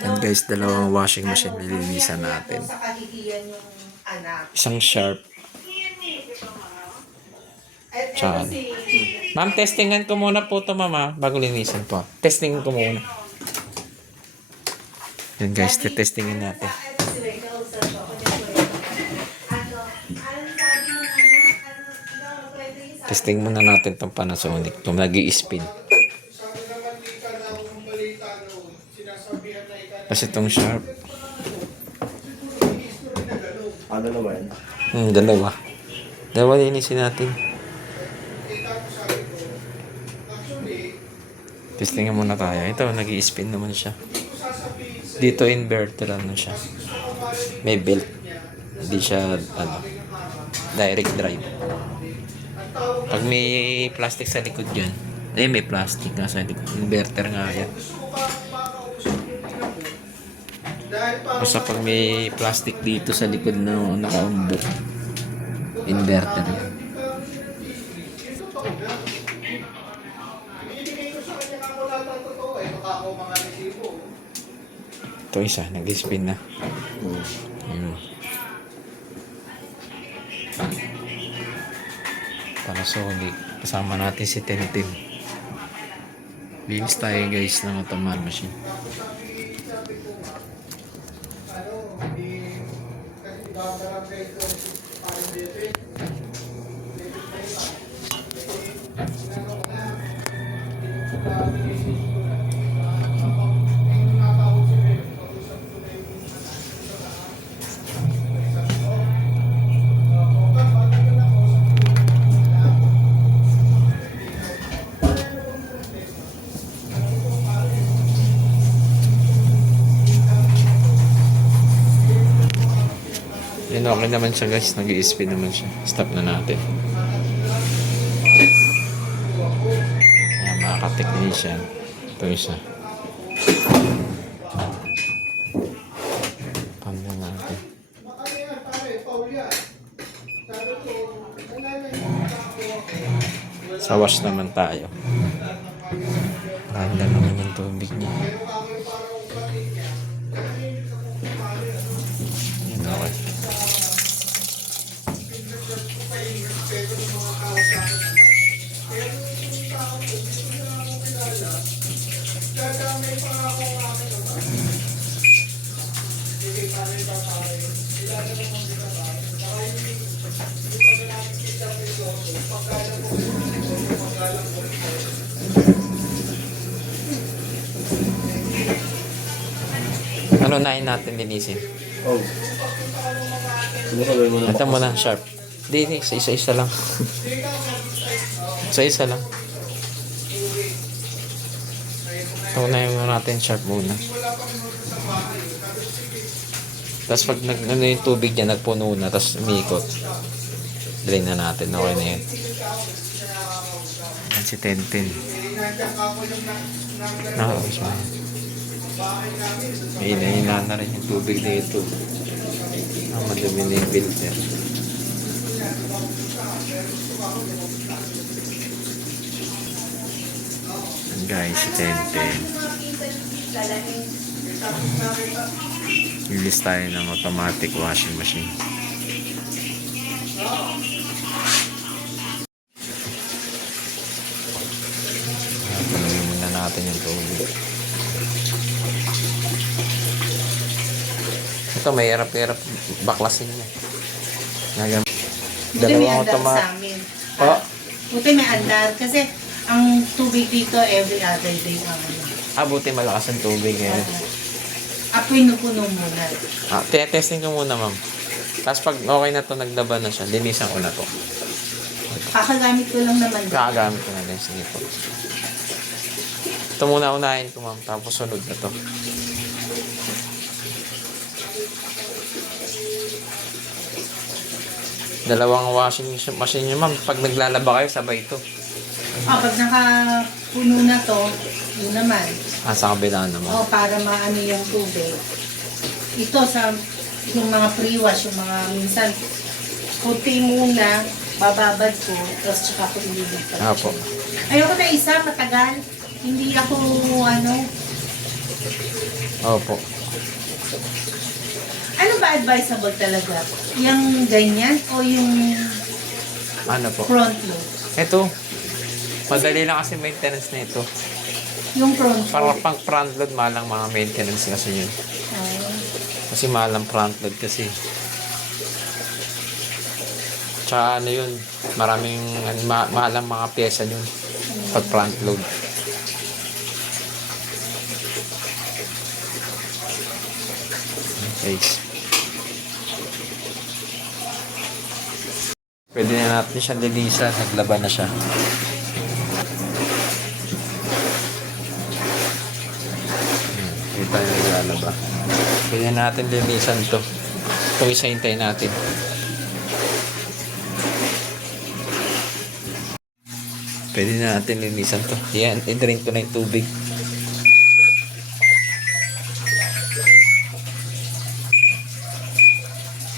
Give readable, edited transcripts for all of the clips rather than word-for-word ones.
Yan guys, dalawang washing machine nilinisan natin. Isang Sharp. Tsaka. Ma'am, testingan ko muna po ito, mama, bago linisan po. Testingin ko muna. Yan guys, testingin natin. Testing muna natin itong Panasonic. Itong nag-i-spin. Kasi itong Sharp. Dalawa yan. Dalawa. Dalawa linisin natin. Testingin muna tayo. Ito, nag-i-spin naman siya. Dito inverter ano siya. May belt. Hindi siya direct drive. Pag may plastic sa likod dyan, may plastic nga sa likod. Inverter nga yan. Basta pag may plastic dito sa likod na nakaumbok, inverter yan. Ito isa, nag-spin na. Panasonic. Kasama natin si Tintin. Linis tayo guys ng automatic machine. Yun, okay naman siya guys. Nag-i-spin naman siya. Stop na natin. Ayan, mga ka-technician. Ito isa. Panda natin. Sa wash naman tayo. Panda naman yung tubig niya. Yun, okay. Ano nahin natin linisin? Oh. Sumukabay mo na. Ito muna, Sharp. Hindi, isa-isa lang. Isa-isa lang. Ito na yung natin, Sharp muna. Tapos pag ano yung tubig niya, nagpuno na, tapos umikot. Drain na natin. Okay na yun. Yan si Tintin. Nakakabis mo yan. Hina na rin yung tubig dito. Madumi na yung filter. And guys, si Tintin. Release tayo ng automatic washing machine. Panumin muna natin yung tubig. Ito, may hirap-hirap baklasin niya. Dalawang automatic. Oh. Buti may andar. Kasi ang tubig dito every other day. Buti malakas ang tubig. Apoy nupuno muna. Testing ko muna, ma'am. Tapos pag okay na to, naglaban na siya, linisan ko na to. Kakagamit ko lang naman. Kakagamit ko na din. Sige po. Ito muna unahin ko, ma'am. Tapos sunod na to. Dalawang washing machine nyo, ma'am. Pag naglalaba kayo, sabay ito. Pag nakapuno na to, yun naman. Sa kabila naman. Para maano yung tubig. Ito sa yung mga pre-wash, yung mga minsan, kunti muna, bababad ko, tapos tsaka ko ililipat. Apo. Ayoko na isa, matagal. Hindi ako, Opo. Ano ba advisable talaga? Yung ganyan o yung Ano po? front load? Ito. Madali lang kasi maintenance na ito. Yung front Para load. pang front load, malang mga maintenance kasi yun. Ah, Kasi malang front load kasi. Tsaka ano yun, maraming malang mga pyesa yun. Pag front load. Okay. Pwede na natin siya linisan. Naglaban na siya. Kita nyo naglalaba. Pwede na natin linisan to. Ito isa hintay natin. Pwede na natin linisan to. Yan, i-drain ko na yung tubig.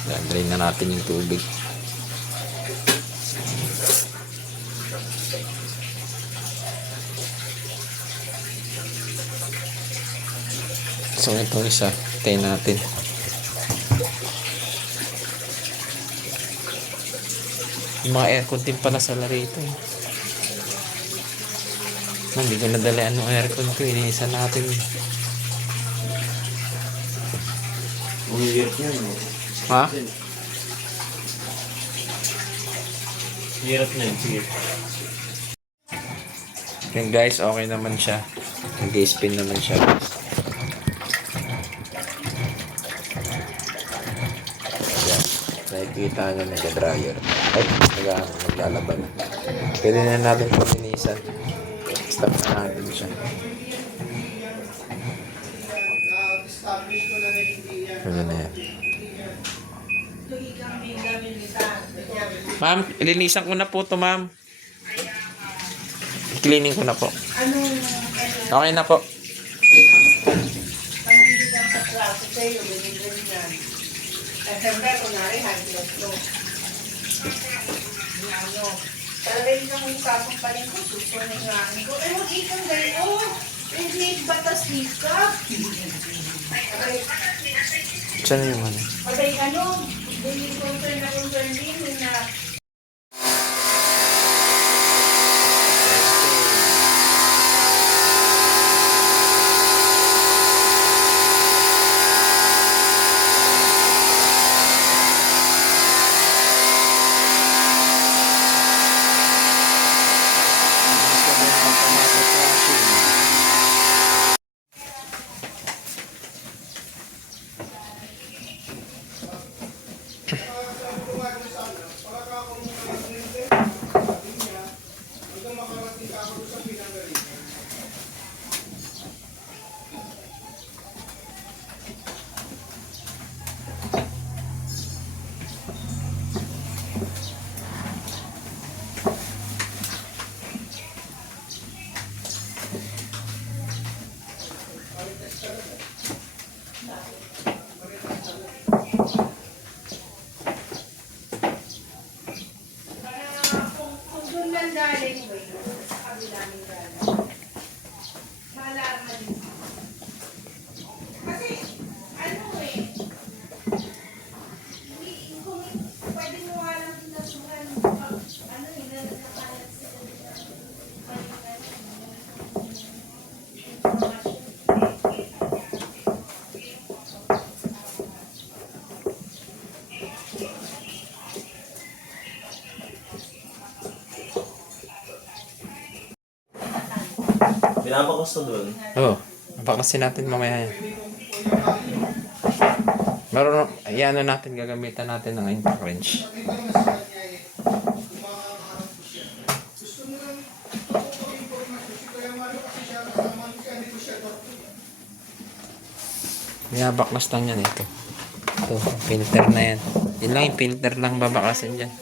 Yan, drain na natin yung tubig. So, itong isa, tayo natin. Yung mga aircon din pala sa larito. Hindi ko nadalian ng aircon ko. Iniisa natin. Umiiyak yan, no? Ha? Hirap na yun, sige. Yan guys, okay naman siya. Nag-spin naman siya guys. Yan. Nakikita nyo nag-dryer. Ay, naglalaban. Pwede na natin paminisan. Stop na natin siya. Ano na yan? Ma'am, linisan ko na po to ma'am. Cleaning ko na po. Okay na po. pamilihan sa klase sa'yo, ganyan. Siyempre, kunwari, high blood to. Ano, talaga yung sasampalin ko, susunin nga ko. Eh, huwag ikang gayon. Hindi batas hikap. Saan yung ano? Patay ano, hindi concern din na kung doon lang galing mo sa kabila ng galing. Malaman din. Kasi, ano eh, kung pwede mo nga lang pinasukan, ano eh, nakalat sila Pinapakas na doon. Oo. Napakasin natin mamaya yan. Meron, yan na natin, gagamitan natin ng impact wrench. Binabaklas lang yan ito. Ito, filter na yan. Yun lang yung filter lang babaklasin dyan.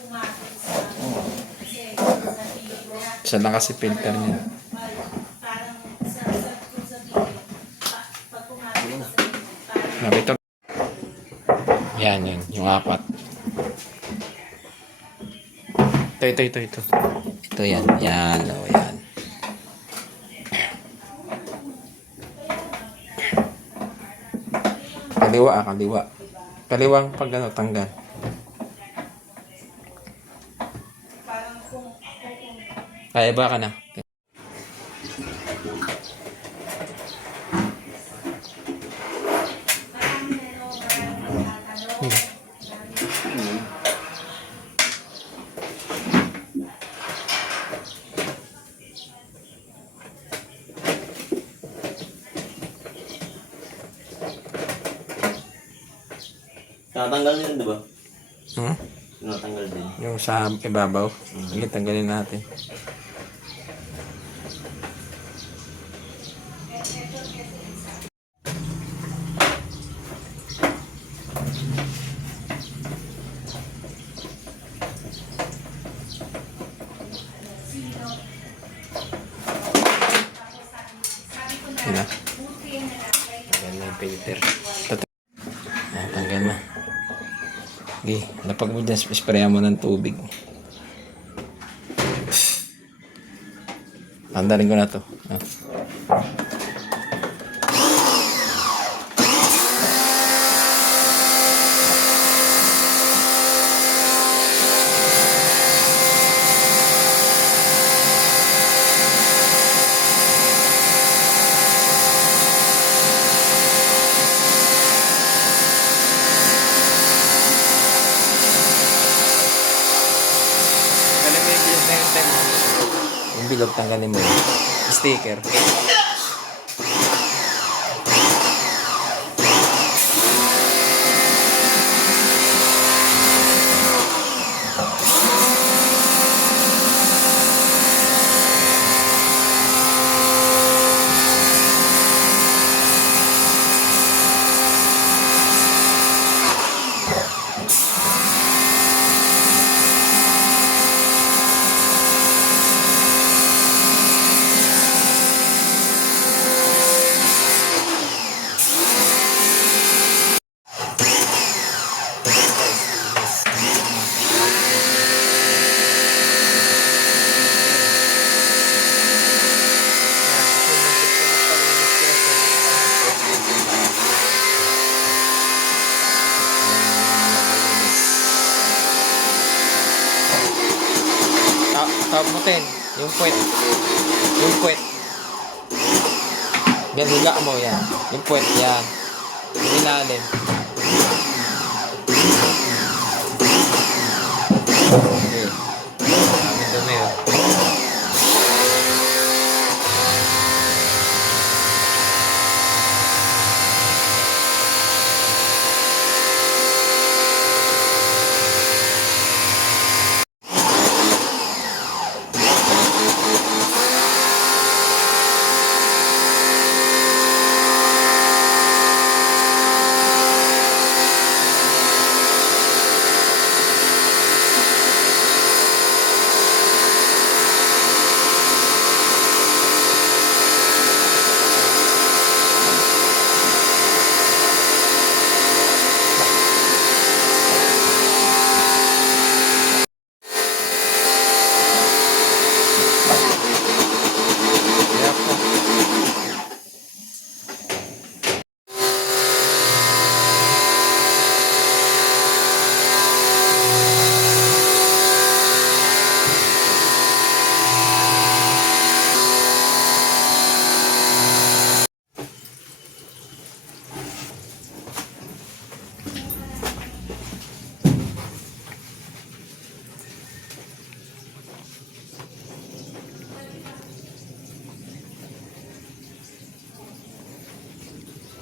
Isa lang kasi filter niya. Nakita. Yan, yun. Yung apat. Ito. Ito yan. Yan, o yan. Kaliwa, kaliwa. Kaliwang pag ano, tanggal. Kaya ba ka na? Tatanggal yun, di ba? Hmm? Natanggal din. Yung sa ibabaw. Sige, tanggalin natin. Yun na. Tanggal na yung filter. Tanggal na. Sige, lapag mo dyan, sprayan mo ng tubig. Andarin ko na to. Ah. Yung bilog, tanggalin mo yun. Sticker. Tawag mo ten. Yung puwet. Yung puwet. Yan, higa mo yan. Yung puwet, yan. Yung ilalim. Okay. Dami dumi, oh.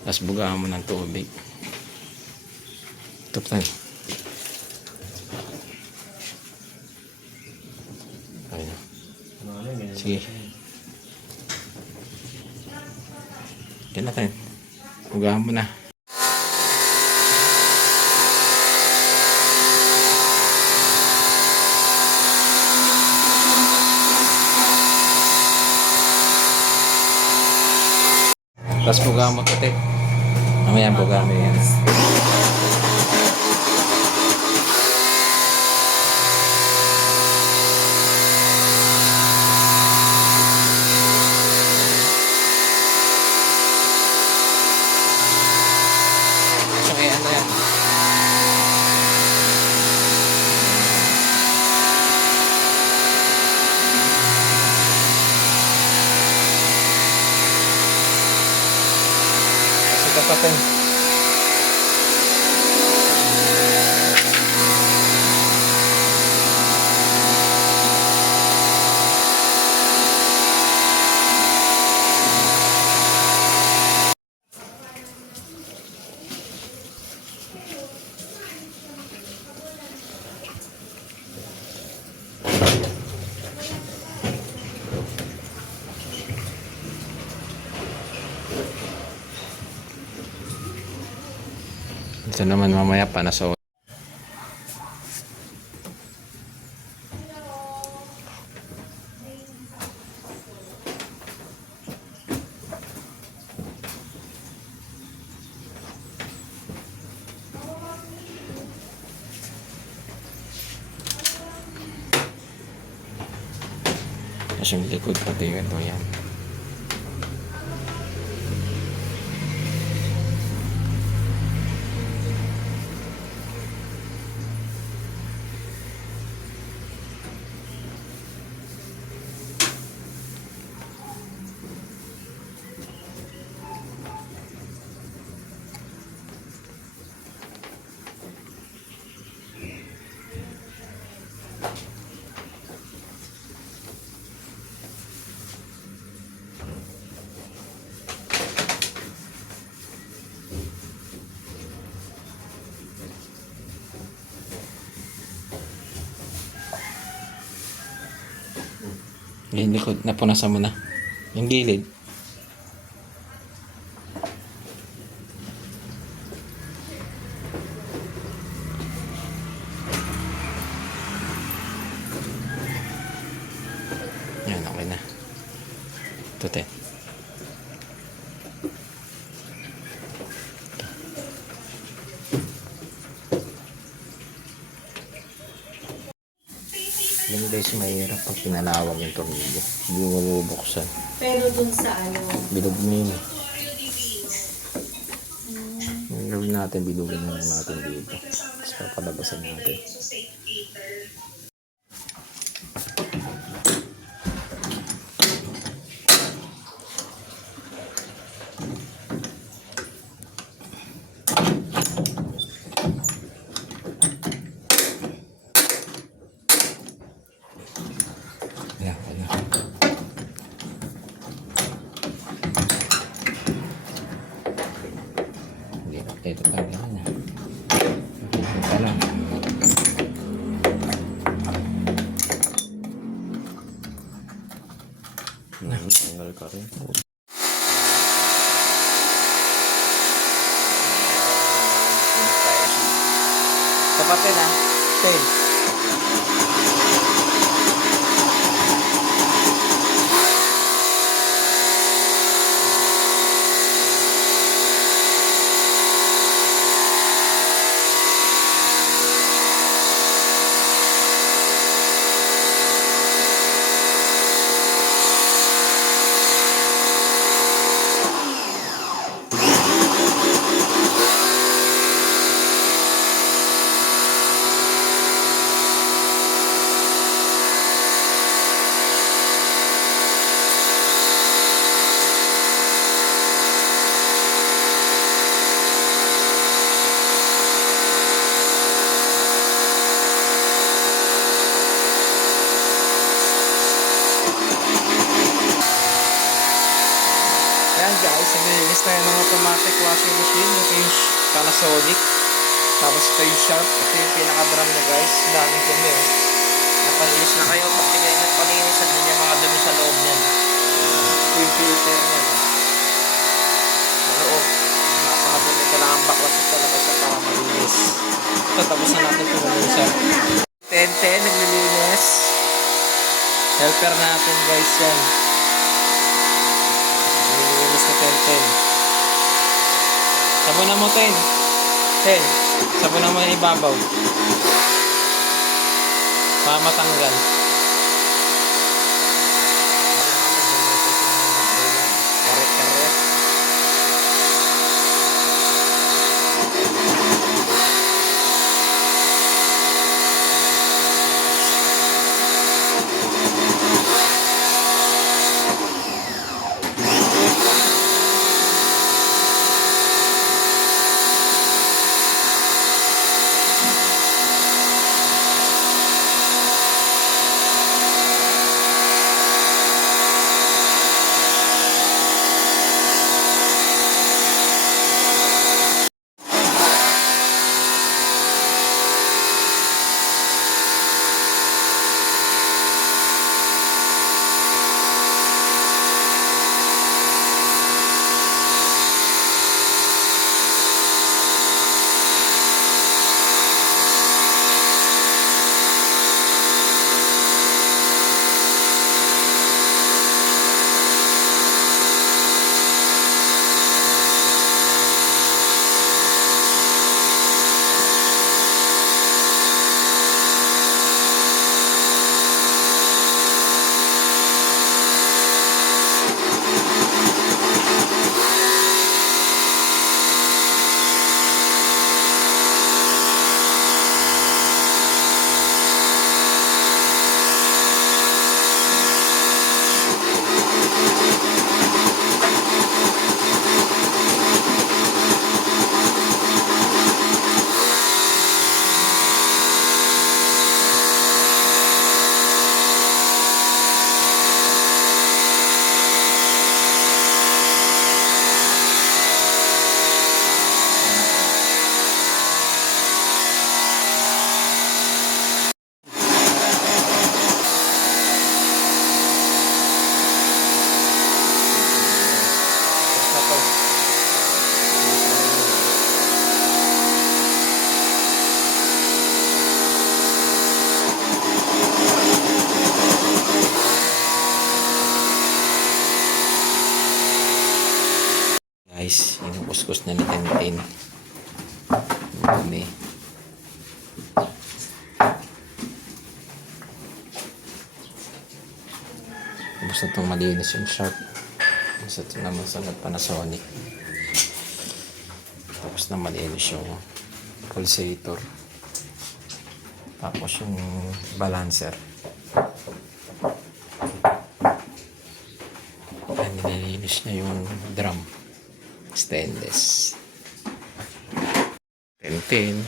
Tapos bugahan mo ng tubig. Tuktan. Ayun. Sige. Yan na tayo. Bugahan mo na. Tapos bugahan mo ito, te. Mamaya bugahan mo yan. Tapatin. Ito naman mamaya Panasonic. Tapos yung likod pati ito yan. Yung likod, napunasan mo na. Yung gilid. Yan, okay na. Ito, te. Yan guys, mahirap pag pinalawag yung tornilyo. Hindi mo mabubuksan. Pero dun sa ano, Bilog mo yun. Yung gawin natin, bilugin na lang natin dito. Tapos papalabasan natin. Ayan, ayan. Hindi, ito talaga na. Ito pa lang. Tanggal ka rin. Tapatin ah. Tail. Ayan guys, naglilinis na yung mga automatic washing machine. Ito yung Panasonic. Tapos ito yung Sharp. Ito yung pinaka-drum niya guys. Daming dumi oh. Napalinis na kayo. Pag kayo nagpalinisan din yung mga dumi sa loob niyan. Ito yung filter niya. Sa loob. Napakadumi. Kailangan baklasin talaga siya para malinis. Ito, tapos na natin tumulong sa 10-10 naglilinis. Helper natin guys yan. Naglilinis na 10-10. Sabunan mo 10. 10. Sabunan mo yung ibabaw. Para matanggal. Karet-karet. kuskus na ni Tintin. Dami. Tapos na itong malinis yung Sharp. Tapos ito naman sa Panasonic. Tapos na malinis yung pulsator. Tapos yung balancer. Ayan, nililinis na yung drum. Stainless. Tintin.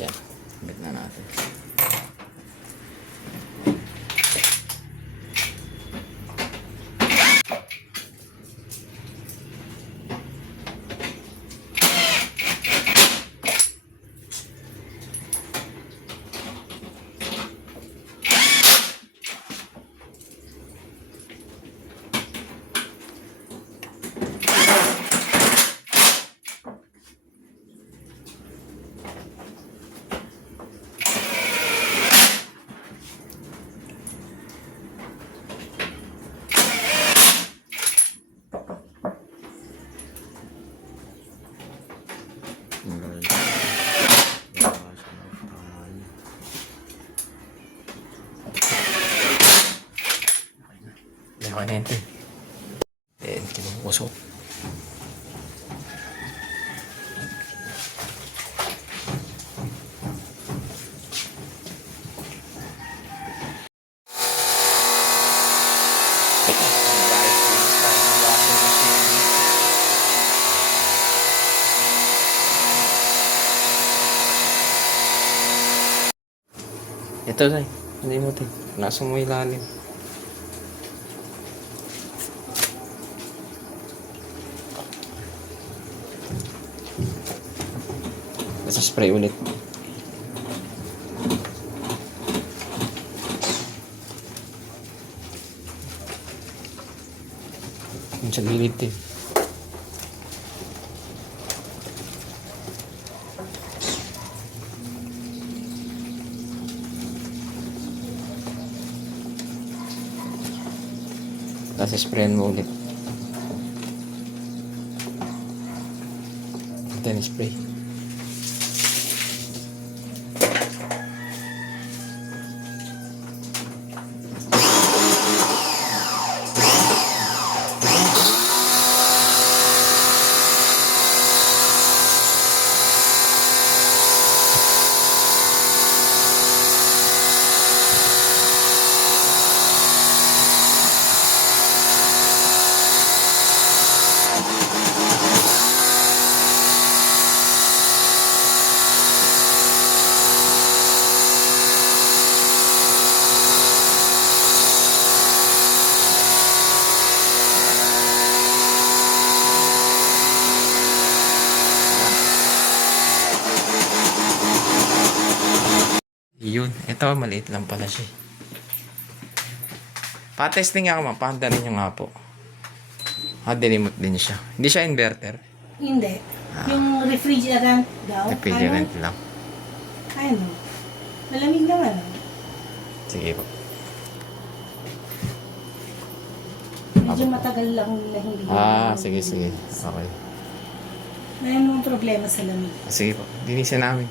Yan. Bit na natin. Yan ka na yun. Yan, kinusok. Ito, Tay. Hindi mo, Tay. Nasa mo ilalim. Nasa spray ulit. Yung sa gilid, Tay. Tapos sprayan mo ulit. Then spray. Ito, maliit lang pala siya. Pa-testing nga ako, ma'am. Pahandarin nyo nga po. Dinimot din siya. Hindi siya inverter. Hindi. Yung refrigerant daw. Refrigerant lang. Ano? Malamig naman. Sige po. Medyo matagal lang na hindi. Sige. Okay. May anong problema sa lamig. Sige po. Linisin namin.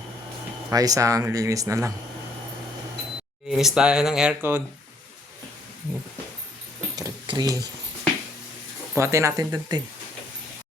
Isang linis na lang. Linis tayo ng aircon. Kri. Buhatin natin dun, Tin.